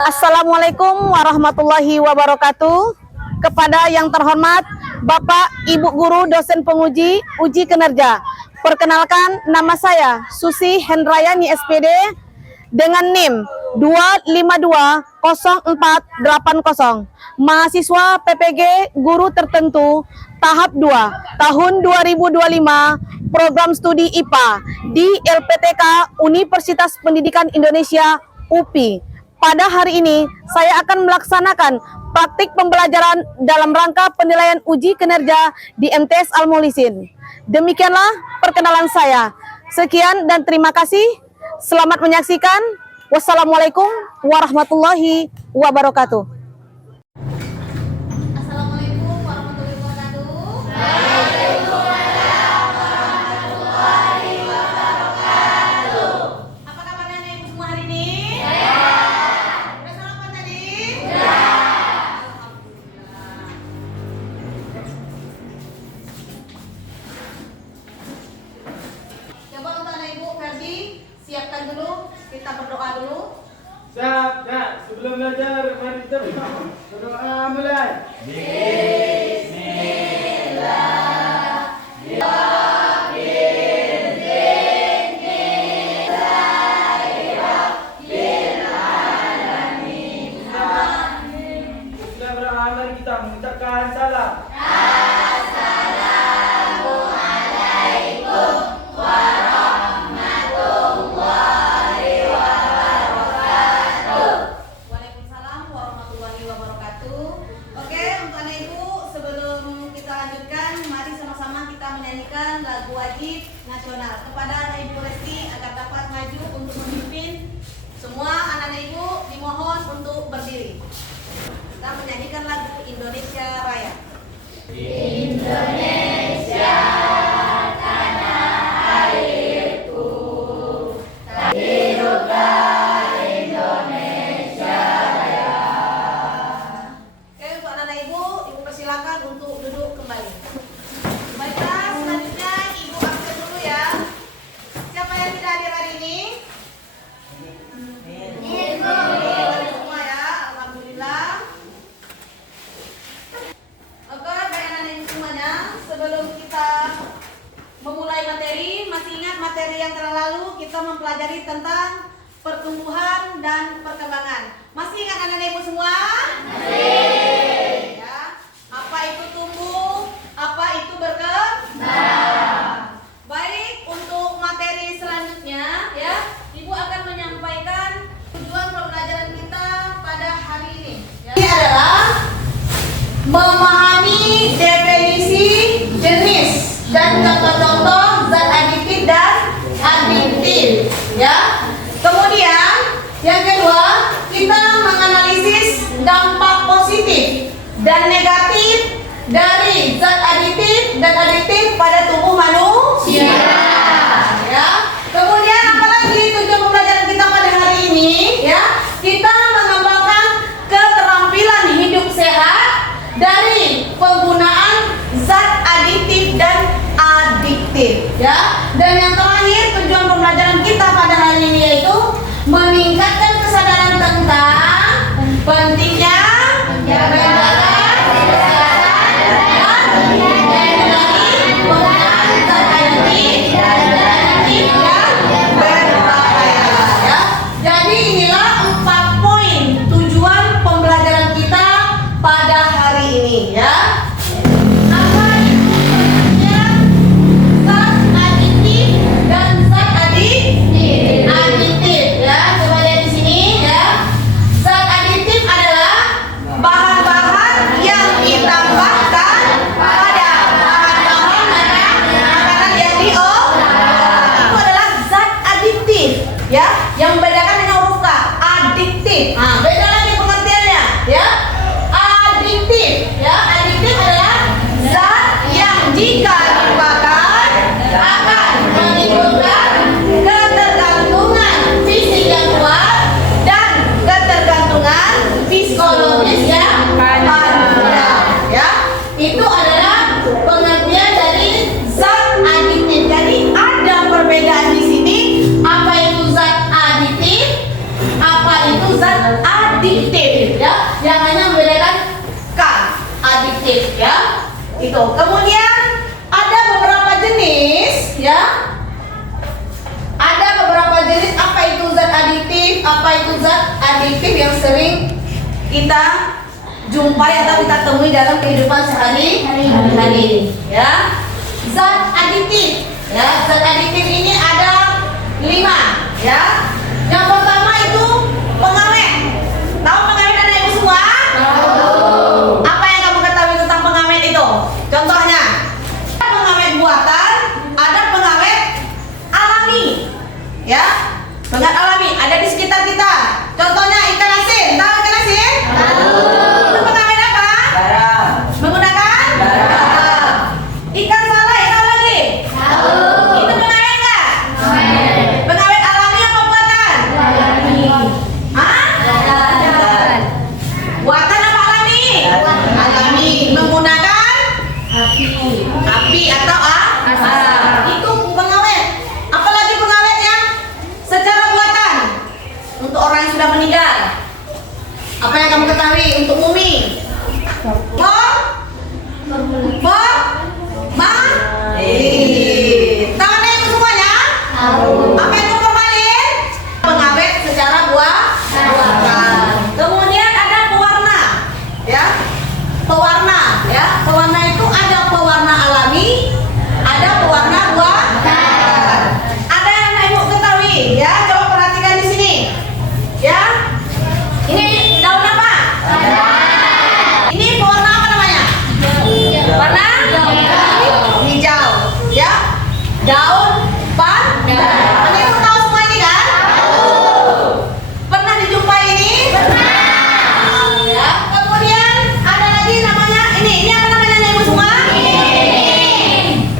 Assalamualaikum warahmatullahi wabarakatuh. Kepada yang terhormat Bapak Ibu Guru dosen penguji uji kinerja. Perkenalkan, nama saya Susi Hendrayani SPD dengan NIM 2520480. Mahasiswa PPG Guru Tertentu tahap 2 tahun 2025 program studi IPA di LPTK Universitas Pendidikan Indonesia UPI. Pada hari ini, saya akan melaksanakan praktik pembelajaran dalam rangka penilaian uji kinerja di MTS Al-Muhlisin. Demikianlah perkenalan saya. Sekian dan terima kasih. Selamat menyaksikan. Wassalamualaikum warahmatullahi wabarakatuh. Assalamualaikum warahmatullahi wabarakatuh. Apa kabarnya nih ibu semua hari ini? Udah sarapan tadi? Alhamdulillah. Coba untuk anak ibu Ferdi, siapkan dulu, kita berdoa dulu. Siap, ya. Sebelum belajar, mari kita berdoa mulai. Sudah berdoa, mari kita mengucapkan salam. Waalaikumsalam warahmatullahi wabarakatuh. Oke, untuk anak ibu, sebelum kita lanjutkan, mari sama-sama kita menyanyikan lagu wajib nasional kepada anak ibu Lesti agar dapat maju untuk memimpin. Semua anak-anak ibu dimohon untuk berdiri. Kita menyanyikan lagu Indonesia Raya. Oke, untuk anak-anak ibu persilakan untuk duduk kembali. Baiklah, selanjutnya ibu absen dulu ya. Siapa yang tidak hadir hari ini? Ibu. Semua ya, alhamdulillah. Oke, baik anak-anak ibu semuanya. Sebelum kita memulai materi, masih ingat materi yang terlalu kita mempelajari tentang pertumbuhan dan perkembangan. Masih ingat anak-anak ibu semua? Ya, apa itu tumbuh, apa itu berkembang. Baik, untuk materi selanjutnya ya, Ibu akan menyampaikan tujuan pembelajaran kita pada hari ini. Ya. Ini adalah memahami definisi jenis dan contoh-contoh zat aditif dan adiktif. Ya. Kemudian yang kedua, kita menganalisis dampak positif dan negatif dari zat aditif dan adiktif pada tubuh manusia. Ya. Kemudian apalagi tujuan pembelajaran kita pada hari ini? Ya, kita mengembangkan keterampilan hidup sehat dari penggunaan zat aditif dan adiktif. Ya. Dan yang terakhir tujuan pembelajaran kita pada hari ini yaitu meningkatkan kesadaran tentang pentingnya menjaga kesehatan dan menghindari penggunaan zat aditif dan adiktif yang berbahaya. Ya. Jadi inilah 4 poin tujuan pembelajaran kita pada hari ini. Ya. Apa itu sebenarnya zat aditif dan zat adiktif? Ya, coba lihat di sini ya. Zat aditif adalah bahan-bahan yang ditambahkan pada bahan-bahan makanan yang diolah. Itu adalah zat aditif ya, yang membedakan dengan huruf K, adiktif. Nah, beda lagi pengertiannya ya. Adiktif ya, adiktif adalah zat yang jika dimakan akan menimbulkan ketergantungan fisik yang kuat dan ketergantungan psikologis yang panjang ya. Itu adalah pengertian dari zat aditif. Jadi ada perbedaan di sini. Apa itu zat aditif? Apa itu zat adiktif? adiktif ya. Yang hanya membedakan K, adiktif ya. Itu. Kemudian ada beberapa jenis ya. Ada beberapa jenis apa itu zat adiktif, apa itu zat adiktif yang sering kita jumpai atau kita temui dalam kehidupan sehari-hari ya. Zat adiktif ya, zat adiktif ini ada 5 ya. Yang pertama itu pengawet. Tahu pengawet Anak Ibu semua? Tahu. Apa yang kamu ketahui tentang pengawet itu? Contohnya, ada pengawet buatan, ada pengawet alami. Ya, pengawet alami ada di sekitar kita. Contohnya ikan asin. Tahu ikan asin? Tahu. Itu pengawet apa? Garam. Menggunakan? Garam. Ikan salai tahu lagi? Tahu. Itu pengawet nggak? Pengawet alami apa buatan? Hah? Buatan apa alami? Alami. Menggunakan? Api atau asap. Itu pengawet. Apalagi pengawet yang secara buatan untuk orang yang sudah meninggal. Apa yang kamu ketahui untuk mumi? Tahu Anak Ibu semuanya? Apa itu formalin? Pengawet secara buatan. Kemudian ada pewarna, ya. Pewarna, ya. Pewarna itu ada pewarna alami, ada pewarna buatan. Ada yang Anak Ibu ketahui, ya? Coba perhatikan di sini, ya. Ini daun apa? Ini pewarna apa namanya? Warna hijau, ya. Daun pandan. Anak Ibu tahu semua ini kan? Pernah dijumpai ini? Ya. Kemudian ada lagi namanya ini apa namanya Anak Ibu semua?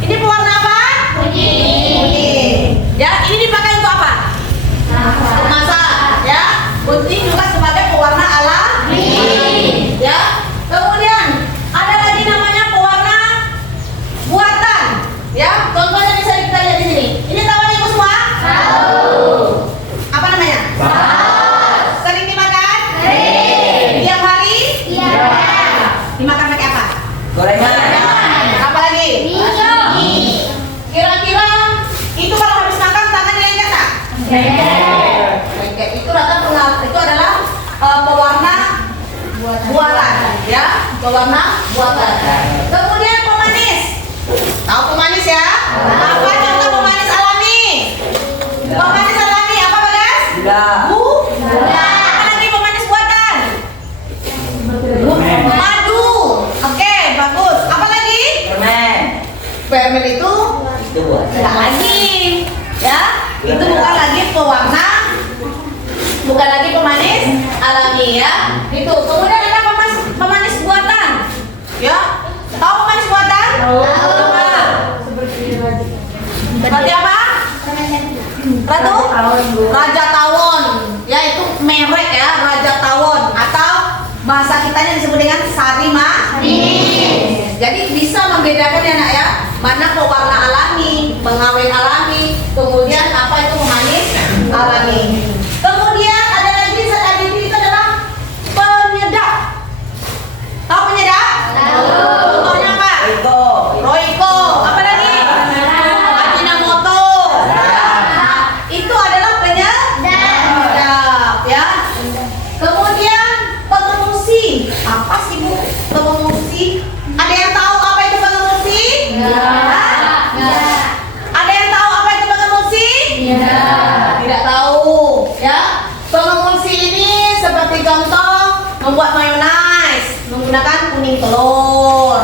Ini pewarna apa? Kuning. Ya, ini dipakai untuk apa? Untuk masak, ya. Putih juga sebagai pewarna alami. Ya. Kemudian ada lagi namanya pewarna buatan. Ya, contohnya bisa kita lihat di sini. Ini tahu Ibu semua? Tahu. Apa namanya? Sering dimakan? Tiap hari? Dimakan pakai apa? Gorengan. Apa lagi? Kira-kira itu kalau habis makan tangan lengket tak? Lengket. Itu adalah pewarna buatan, ya, pewarna buatan. Kemudian pemanis. Tahu pemanis ya? Apa contoh pemanis alami? Pemanis alami apa Bagas? Gula. Gula. Apa lagi pemanis buatan? Madu. Oke, bagus. Apa lagi? Permen. Permen itu Itu buat. tidak lagi, ya. Itu bukan lagi pewarna, bukan lagi pemanis alami, ya. Itu. Kemudian ada pemanis buatan, ya. Tahu pemanis buatan? Apa? Seperti apa? Ratu? Raja Tawon, ya, itu merek ya, Raja Tawon, atau bahasa kitanya disebut dengan sari manis. Jadi bisa membedakan ya Nak ya, mana pewarna alami, pengawet alami, kemudian apa itu pemanis alami. Kemudian ada lagi zat adiktif itu adalah penyedap. Tahu penyedap? Contohnya apa? Royco. Apa lagi? Ajinomoto. Itu adalah penyedap, ya. Kemudian pengemulsi. Apa sih Bu? Pengemulsi. Ada yang tahu apa itu pengemulsi? Ada yang tahu apa itu pengemulsi? Tidak tahu, ya. Pengemulsi ini seperti contoh membuat mayonnaise menggunakan kuning telur,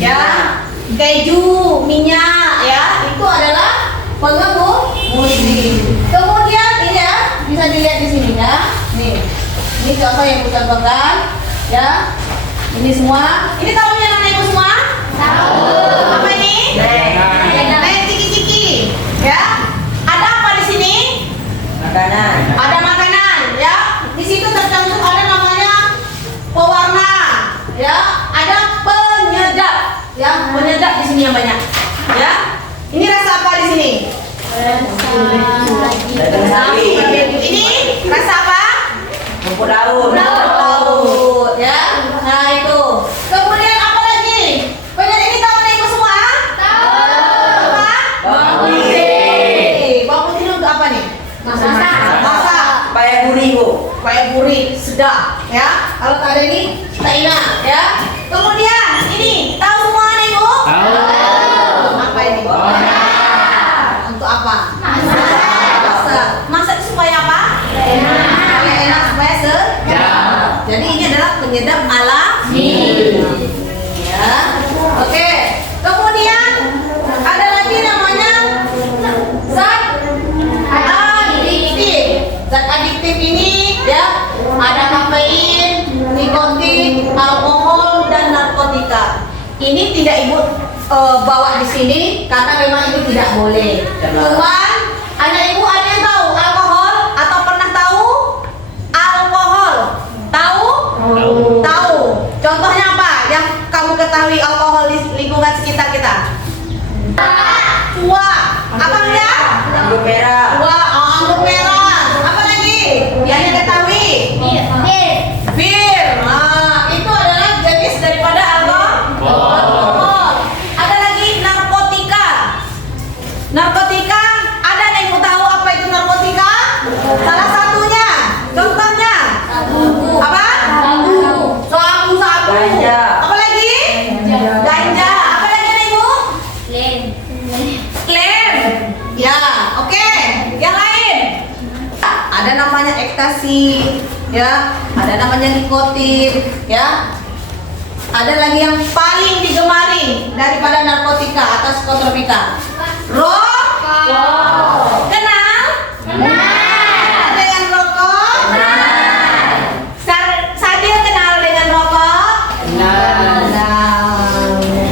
ya. Keju, minyak, ya. Itu adalah pengemulsi. Kemudian ini ya, bisa dilihat di sini ya. Nih. Ini contoh yang bukan contohkan, ya. Ini semua. Ini tahunya Anak Ibu semua? Tahu. Apa ini? Neng ciki-ciki. Ya. Ada apa di sini? Makanan. Ada makanan, ya. Di situ tercantum ada namanya pewarna, ya. Ada penyedap, ya. Penyedap di sini yang banyak, ya. Ini rasa apa di sini? Daging sapi. Ini rasa apa? Rumput laut. Laut, ya. Nah itu. Kemudian apa lagi? Pengen ini tahu nih ibu semua? Tahu. Apa? Bawang putih. Bawang putih itu untuk apa nih? Masak. Masak. Supaya gurih, Bu. Supaya gurih, sedap, ya. Kalau tak ada ini, tak enak, ya. Kemudian ini tahu semua nih bu? Apa ini? Untuk apa? Masak. Masak supaya apa? Supaya enak, supaya sedap. Jadi ini adalah penyedap alami. Ya. Oke. Kemudian ada lagi namanya zat adiktif. Zat adiktif ini ya ada kafein, nikotin, alkohol dan narkotika. Ini tidak ibu bawa di sini karena memang itu tidak boleh. Cuman anak ibu ada yang tahu alkohol atau pernah tahu alkohol? Tahu? Tahu. Contohnya apa yang kamu ketahui alkohol di lingkungan sekitar kita? Wah, apa enggak? Anggur merah. Wah, anggur merah. Apa lagi? Yang diketahui? Bir. Nah, itu adalah jenis daripada alkohol. Ada lagi narkotika. Narkotika, ada yang mau tahu apa itu narkotika? Salah satunya, contohnya apa? Sabu. Ganja. Apa lagi? Ganja. Apa lagi nih bu? Lem. Ya, oke. Yang lain? Ada namanya ekstasi, ya. Ada namanya nikotin, ya. Ada lagi yang paling digemari daripada narkotika atau psikotropika. Rokok. Kenal? Ada yang rokok? Sadil kenal dengan rokok? Kenal.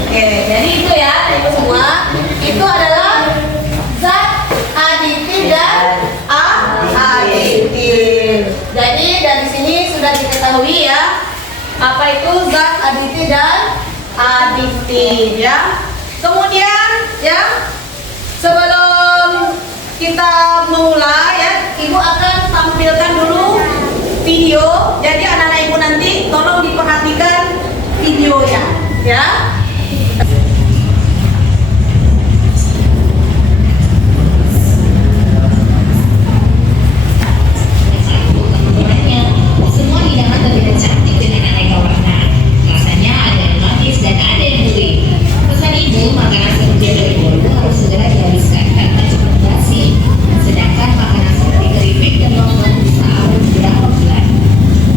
Oke, jadi itu ya, itu semua. Itu adalah zat adiktif dan adiktif. Jadi dari sini sudah diketahui ya apa itu zat adiktif dan adiktif ya. Kemudian ya sebelum kita mulai ya, ibu akan tampilkan dulu video. Jadi anak-anak ibu nanti tolong diperhatikan videonya ya. Semua hidangan terlihat cantik dengan aneka warna. Rasanya ada yang manis dan ada yang gurih. Pesan ibu, makanan seperti dari bolu harus segera dihabiskan karena cepat basi. Sedangkan makanan seperti keripik dan lontong bisa awet beberapa bulan.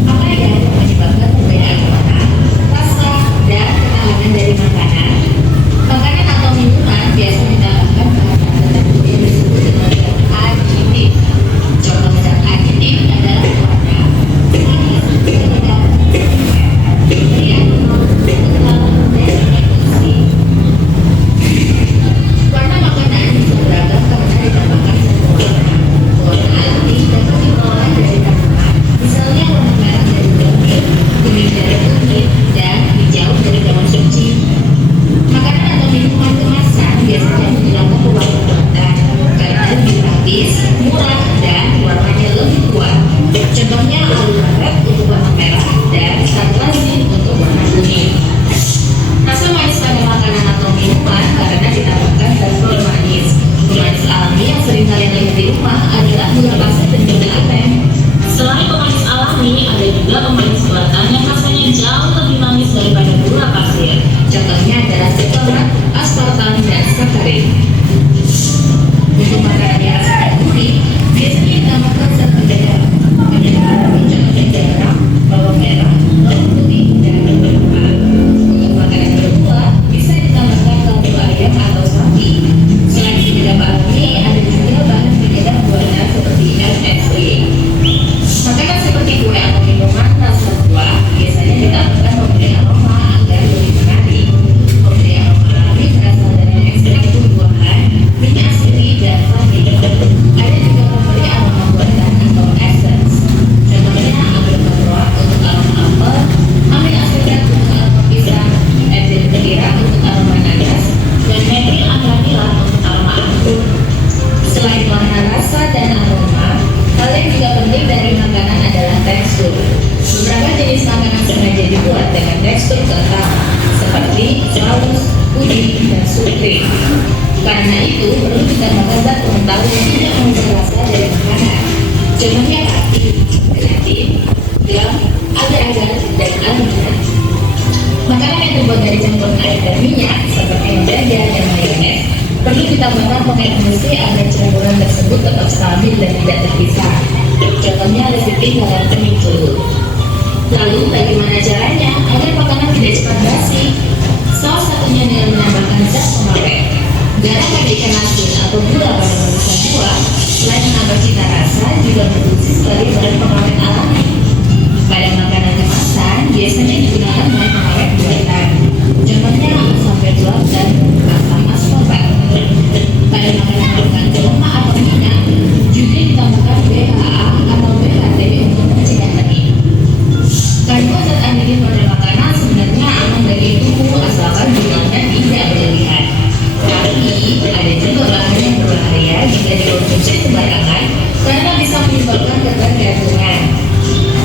Apa yang menyebabkan perbedaan warna, rasa, dan ketahanan dari makanan? Makanan atau minuman biasa ditambahkan bahan tertentu yang disebut dengan zat aditif. Contoh zat aditif adalah warna, warna makanan bisa beragam karena ditambahkan satu warna. Warna alami dapat dikelola dari tanaman, misalnya warna merah dari brownie, kuning dari kunyit, dan hijau dari daun suci. Makanan atau minuman kemasan biasanya menggunakan pewarna buatan karena lebih praktis, murah, dan warnanya lebih kuat. Contohnya aluminium untuk warna merah dan sarlazin untuk warna kuning. Rasa manis pada makanan atau minuman karena ditambahkan zat gula manis. Gula manis alami yang sering kalian lihat di rumah adalah gula pasir dan gula aren. Selain pemanis alami, ada juga pemanis buatan yang rasanya jauh lebih manis daripada gula pasir. Contohnya adalah coklat, aspartam, dan sakarin. Untuk makanan yang rasanya gurih, biasanya ditambahkan zat penyedap. Penyedap contohnya garam, bawang merah, bawang putih, dan berbuah. Untuk makanan berbuah, bisa ditambahkan kaldu ayam atau sapi. Selain penyedap alami, ada juga bahan penyedap warna seperti MSG. Makanan seperti kue atau minuman rasa buah biasanya ditambahkan pemberi aroma agar lebih menarik. Pemberi aroma jenis makanan sengaja dibuat dengan tekstur kental seperti saus, puding, dan sup krim. Karena itu perlu ditambahkan zat pengental yang tidak mengubah rasa dari makanan. Contohnya roti, gelatin, garam, agar-agar, dan aluminium. Makanan yang terbuat dari campuran air dan minyak seperti mentega dan mayones perlu ditambahkan pemain industri agar campuran tersebut tetap stabil dan tidak terpisah. Contohnya resipi garam kuning telur. Lalu bagaimana caranya agar makanan tidak cepat basi? Salah satunya dengan menambahkan zat pengawet. Garam pada ikan asin atau gula pada rebusan buah selain menambah cita rasa juga berfungsi sebagai bahan pengawet alami. Pada makanan kemasan biasanya digunakan bahan pengawet buatan. Contohnya asam petrol dan asam ascorbat. Pada makanan mengandung lemak atau minyak juga ditambahkan BHA atau BHT untuk mencegah nyeri. Kandungan zat aditif pada makanan sebenarnya aman bagi tubuh asalkan jumlahnya tidak berlebihan. Tapi ada juga bahan yang berbahaya jika dikonsumsi sembarangan karena bisa menyebabkan ketergantungan.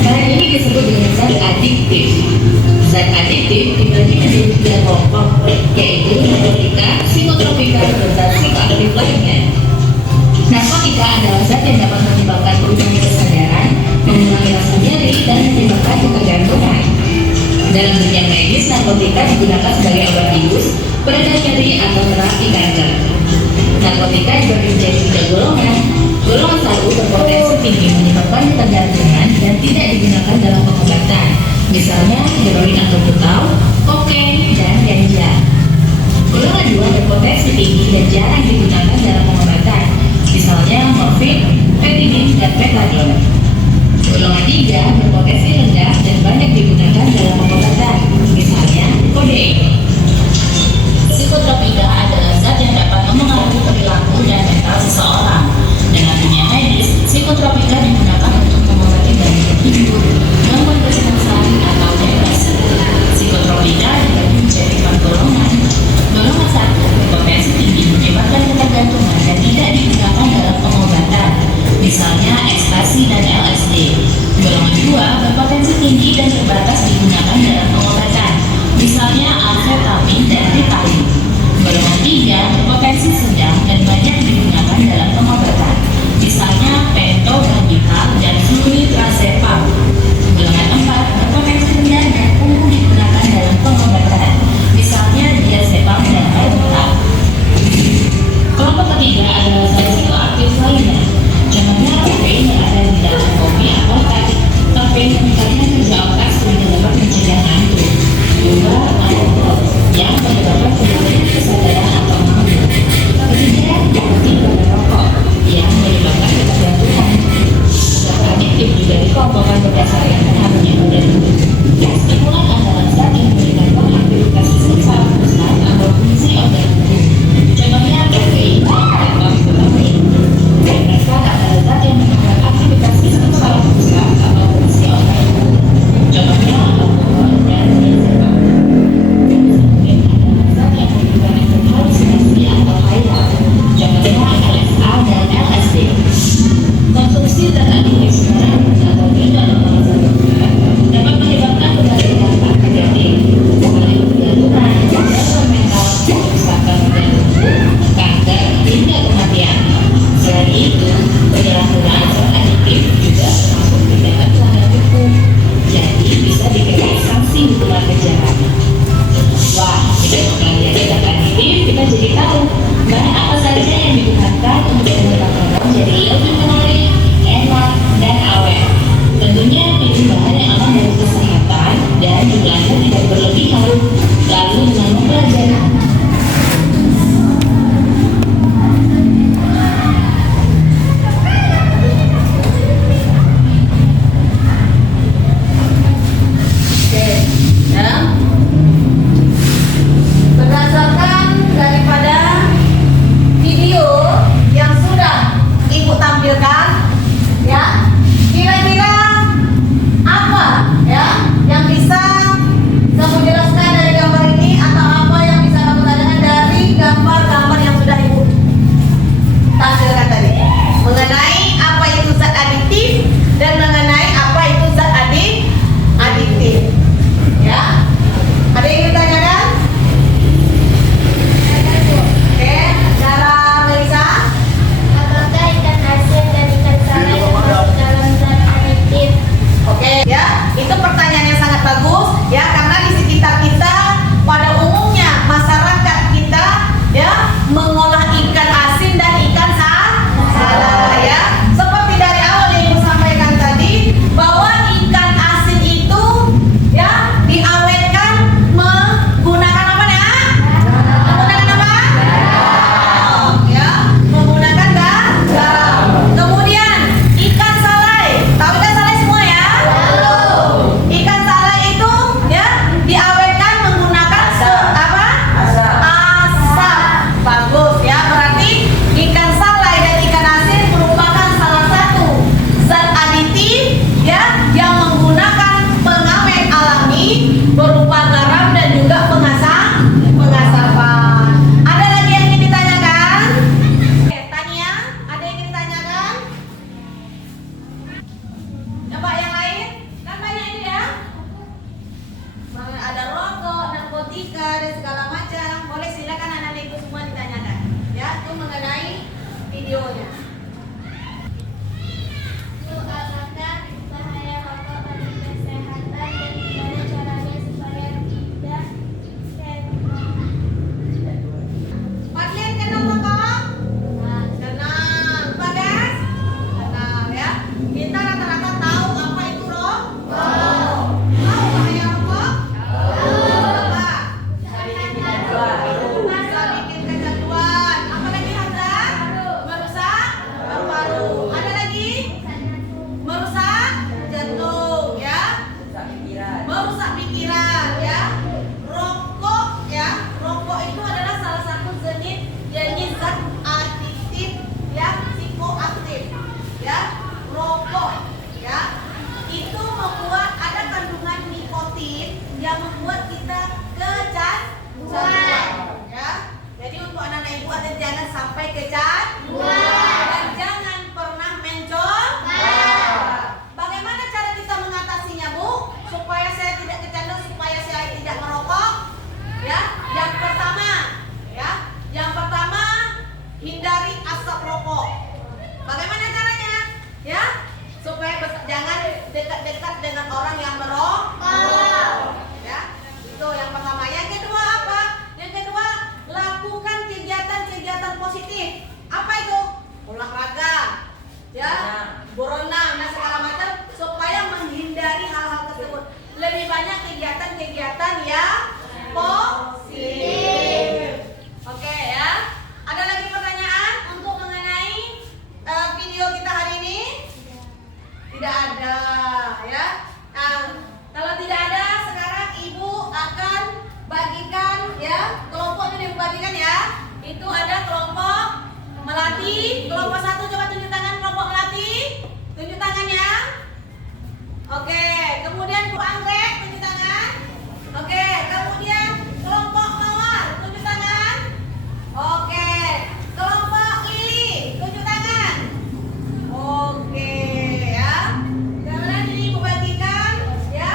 Bahan ini disebut dengan zat adiktif. Zat adiktif dibagi menjadi 3 kelompok, yaitu narkotika, psikotropika, dan zat psikoaktif lainnya. Narkotika adalah zat yang dapat menyebabkan perubahan kesadaran, mengurangi rasa nyeri, dan menyebabkan ketergantungan. Dalam dunia medis, narkotika digunakan sebagai obat bius, peredam nyeri, atau terapi kanker. Narkotika dibagi menjadi 3 golongan. Golongan 1 berpotensi tinggi menyebabkan ketergantungan dan tidak digunakan dalam pengobatan, misalnya heroin atau butal, kokain, dan ganja. Golongan 2 berpotensi tinggi dan jarang digunakan dalam pengobatan, misalnya morfin, fentanyl, dan metadon. Golongan 3 berpotensi rendah dan banyak digunakan dalam pengobatan, misalnya kodein. Psikotropika adalah zat yang dapat mempengaruhi perilaku dan mental seseorang. Dalam dunia medis, psikotropika digunakan untuk mengobati gangguan tidur, gangguan kecemasan, atau depresi. Psikotropika dibagi menjadi 4 golongan. Golongan 1 berpotensi tinggi menyebabkan ketergantungan dan tidak digunakan dalam pengobatan, misalnya ekstasi dan LSD. Golongan 2 berpotensi tinggi dan dan segala macam, boleh silakan anak-anak ibu semua ditanyakan. Ya, itu mengenai videonya. Apakah bahaya rokok bagi kesehatan dan gimana caranya supaya tidak Padlian kenal rokok? Kenal. Bagas? Kenal ya. Kita rata-rata tahu apa itu rokok. Tahu bahaya rokok? Apa? Bisa bikin kecanduan. Apa lagi Hamza? Merusak paru-paru. Ada lagi? Merusak jantung ya. Merusak pikiran ya. Rokok ya. Rokok itu adalah salah satu jenis zat adiktif ya, psikoaktif ya. Rokok ya. Itu membuat ada kandungan nikotin yang membuat kita kecanduan ya. Jadi untuk anak-anak ibu ada jangan sampai kecanduan dan jangan pernah mencoba. Bagaimana cara kita mengatasinya, Bu? Supaya saya tidak kecanduan, supaya saya tidak merokok? Ya, yang pertama, hindari asap rokok. Bagaimana caranya? Ya, supaya jangan dekat-dekat dengan orang yang merokok. Ya, itu yang pertama. Yang kedua apa? Yang kedua, lakukan kegiatan-kegiatan positif. Apa itu? Olahraga, ya, berenang dan segala macam supaya menghindari hal-hal tersebut. Lebih banyak kegiatan-kegiatan yang positif. Oke ya. Ada lagi pertanyaan untuk mengenai video kita hari ini? Tidak ada ya. Nah, kalau tidak ada, sekarang ibu akan bagikan ya, kelompok ini dibagikan ya. Itu ada kelompok melati, kelompok 1 coba tunjuk tangan kelompok melati. Tunjuk tangannya. Oke, kemudian kelompok anggrek tunjuk tangan. Oke, kemudian kelompok mawar tunjuk tangan. Oke, kelompok lili tunjuk tangan. Oke ya. Kemudian ini ibu bagikan ya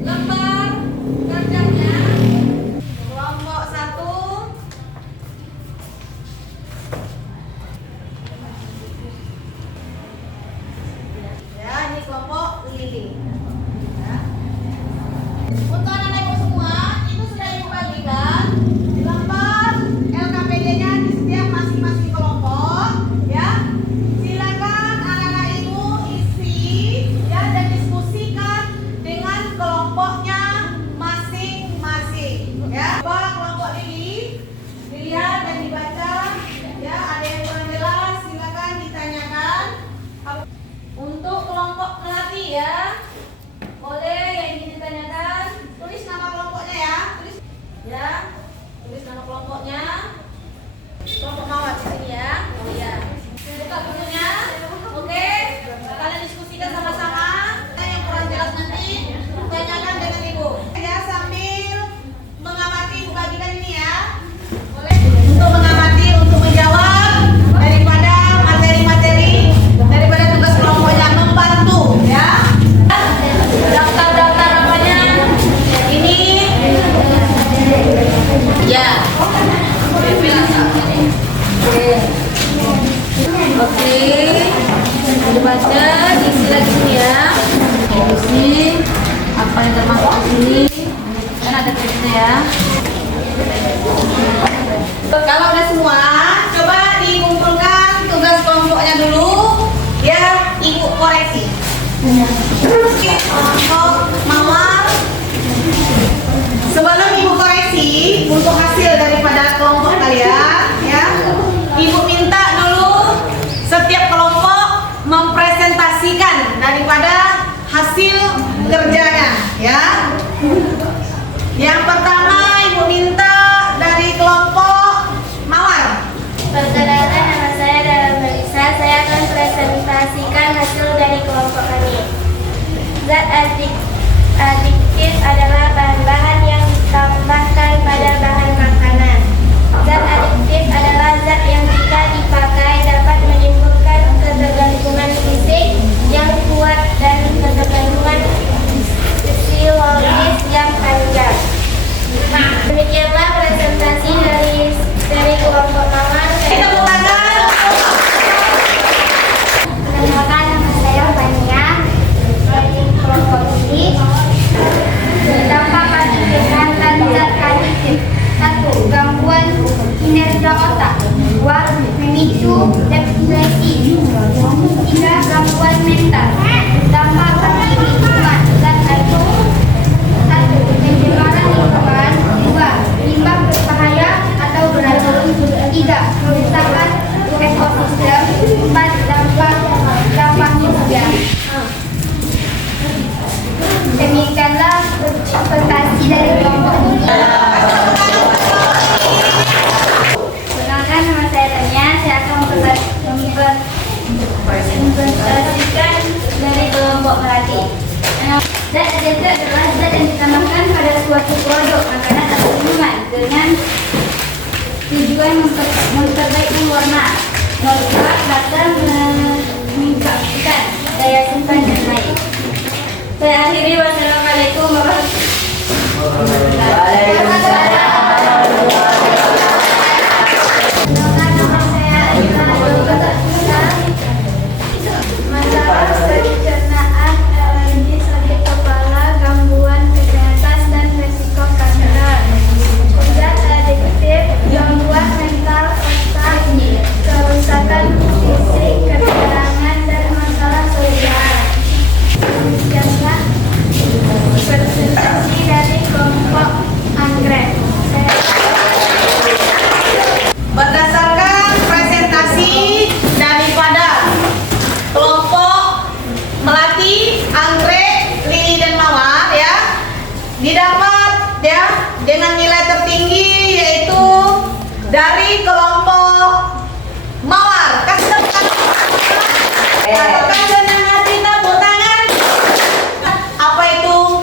lembar kerjanya. Kelompok 1. Ya, ini kelompok lili. Ya. Untuk anak-anak ibu semua, itu sudah ibu bagikan lembar LKPD-nya di setiap masing-masing kelompok. Ya, silakan anak-anak ibu isi ya dan diskusikan dengan kelompoknya masing-masing. Ya, coba kelompok lili dilihat dan dibaca. Ya, ada yang kurang jelas silakan ditanyakan. Untuk kelompok melati ya, boleh yang ingin ditanyakan, tulis nama kelompoknya ya, tulis nama kelompoknya. Kelompok mawar di sini ya. Oh iya. Buka bukunya. Oke. Kalian diskusikan sama-sama. Yang kurang jelas nanti tanyakan dengan ibu. Ya, sambil mengamati ibu bagikan ini ya. Boleh untuk mengamati, untuk menjawab daripada materi-materi, daripada tugas kelompoknya membantu ya. Daftar-daftar namanya ini ya. Oke, dibaca, diisi lagi nih ya. Diisi apa yang termasuk di sini. Kan ada tulisnya ya. Kalau udah semua, coba dikumpulkan tugas kelompoknya dulu. Ya, ibu koreksi. Kelompok mawar. Sebelum ibu koreksi untuk hasil daripada kelompok kalian, ya, ibu minta dulu setiap kelompok mempresentasikan daripada hasil kerjanya, ya. Yang pertama ibu minta dari kelompok mawar. Perkenalkan, nama saya Dara Melisa. Saya akan presentasikan hasil dari kelompok kami. Zat adiktif adalah bahan-bahan yang ditambahkan pada bahan makanan. Zat adiktif adalah zat yang jika dipakai dapat menimbulkan ketergantungan fisik yang kuat dan ketergantungan fisiologis yang panjang. Zat adesa adalah zat yang ditambahkan pada suatu produk makanan atau minuman dengan tujuan memperbaiki warna, mengubah rasa, meningkatkan daya simpan dan lain. Saya akhiri, wassalamualaikum warahmatullahi wabarakatuh. Nama saya adalah masalah pencernaan, alergi, sakit kepala, gangguan kesehatan dan resiko kanker. Zat adiktif, gangguan mental otak, kerusakan fisik, keterangan dan masalah sosial. Demikianlah presentasi dari kelompok anggrek. Berdasarkan presentasi daripada kelompok melati, anggrek, lili dan mawar ya, didapat ya dengan nilai tertinggi yaitu dari kelompok mawar. Kasih tepuk tangan. Apakah dengan hati tepuk tangan? Apa itu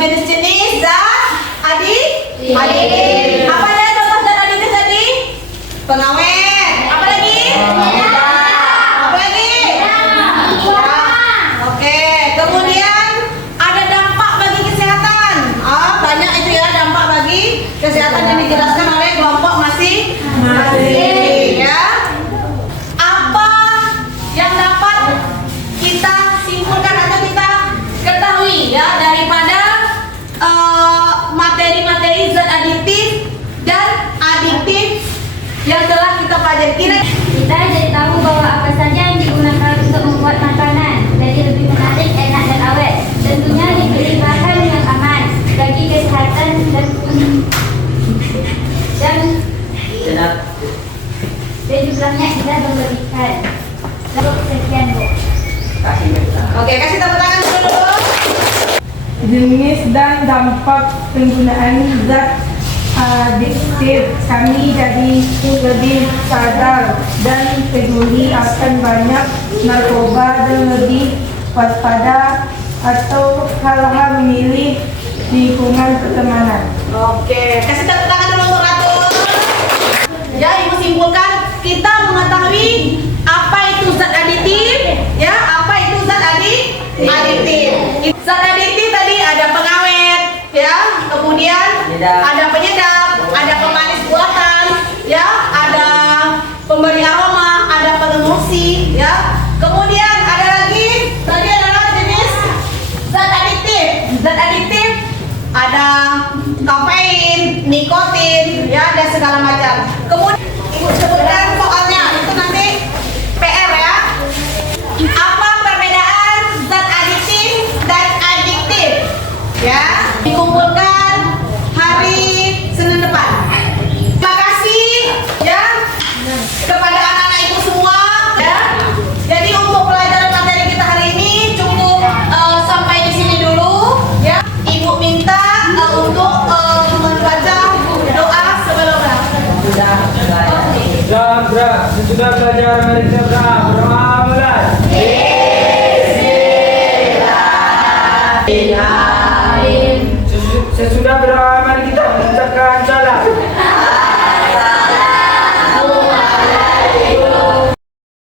jenis-jenis zat adiktif? Apa ada contoh zat adiktif tadi? Pengawet. Apa lagi? Apa lagi? Oke. Kemudian ada dampak bagi kesehatan. Banyak itu ya dampak bagi kesehatan yang dijelaskan oleh kelompok masing-masing. Ya. Apa yang dapat kita simpulkan atau kita ketahui ya daripada materi-materi zat adiktif dan adiktif yang telah kita pelajari? Kita jadi tahu bahwa apa saja yang digunakan untuk membuat makanan jadi lebih menarik, enak dan awet. Tentunya dipilih bahan yang aman bagi kesehatan dan jumlahnya kita memberikan. Lalu sekian Bu. Oke, kasih tepuk tangan dulu. Jenis dan dampak penggunaan zat adiktif. Kami jadi lebih sadar dan peduli akan banyak narkoba dan lebih waspada atau hal-hal memilih lingkungan pertemanan. Oke, kasih tepuk tangan dulu untuk Ratu. Ya, Ibu simpulkan kita mengetahui apa itu zat adiktif, ya, apa itu zat adiktif. Zat adiktif tadi ada pengawet, ya, kemudian ada penyedap, ada pemanis buatan, ya, ada pemberi aroma, ada pengemulsi, ya. Kemudian ada lagi tadi adalah jenis zat adiktif. Zat adiktif ada kafein, nikotin, ya, dan segala macam. Kemudian Ibu sebutkan soalnya itu nanti PR ya. Apa perbedaan zat adiktif dan adiktif? Ya, dikumpulkan hari Senin depan. Terima kasih ya kepada anak-anak Ibu semua ya. Jadi untuk pelajaran materi kita hari ini cukup sampai di sini dulu ya. Ibu minta untuk membaca doa sebelum Sesudah belajar mari kita berdoa mulai. Sesudah berdoa mari kita mengucapkan salam.